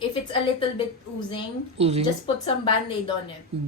If it's a little bit oozing, just put some band-aid on it.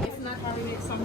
If not, probably some.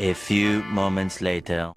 A few moments later.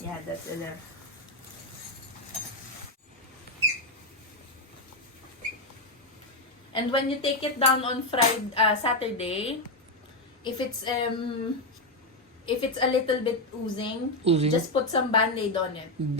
Yeah, that's enough. And when you take it down on Saturday, if it's a little bit oozing, just put some band-aid on it.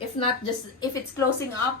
If not, just if it's closing up,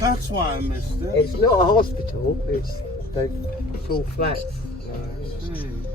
That's why I missed it. It's not a hospital, it's all flats.